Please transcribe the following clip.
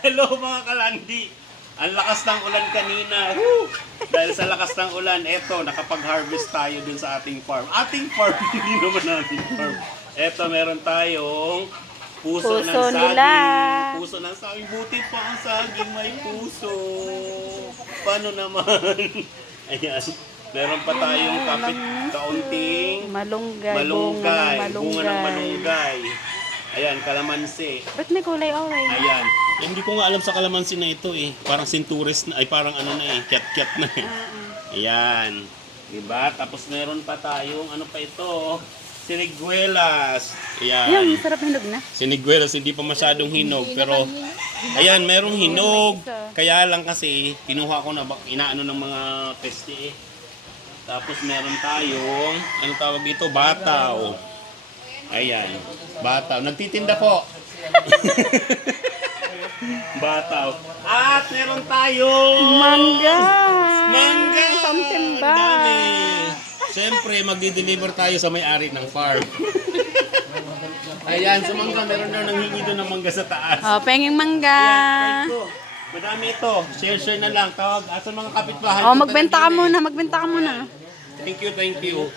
Hello mga kalandi. Ang lakas ng ulan kanina. Woo! Dahil sa lakas ng ulan, eto, nakapag-harvest tayo dun sa ating farm. Ating farm, hindi naman ating farm. Eto, meron tayong puso ng Puso saging. nila. Puso ng saging. Buti pa ang saging may puso. Paano naman? Ayan. Meron pa tayong kapit kaunting Malunggay. bunga ng malunggay. Ayan, kalamansi. Ba't may kulay orange? Ayan. Hindi ko nga alam sa kalamansi na ito eh. Parang sinturis na, ay parang ano na eh, kyat-kyat na eh. Ayan. Diba? Tapos meron pa tayong, ano pa ito? Siniguelas. Ayun, Ayan. sarap hinog na. Siniguelas, hindi pa masyadong hinog. Pero, ayan, merong hinog. Kaya lang kasi, kinuha ko na, inaano ng mga peste eh. Tapos meron tayong, ano tawag dito? Bataw. Ayan, bataw. Nagtitinda po. Bataw. At meron tayong Mangga! mangga. Something Ang ba? dami. Siyempre, magdi-deliver tayo sa may-ari ng farm. Ayan, sa mangga, meron daw nanghingi doon ng mangga sa taas. Oh, penging mangga. Ayan, try ko. Madami ito. Share na lang. Tawag, asan mga kapitbahay? Oh, Punta magbenta na ka din eh. muna, magbenta ka muna. Thank you, thank you.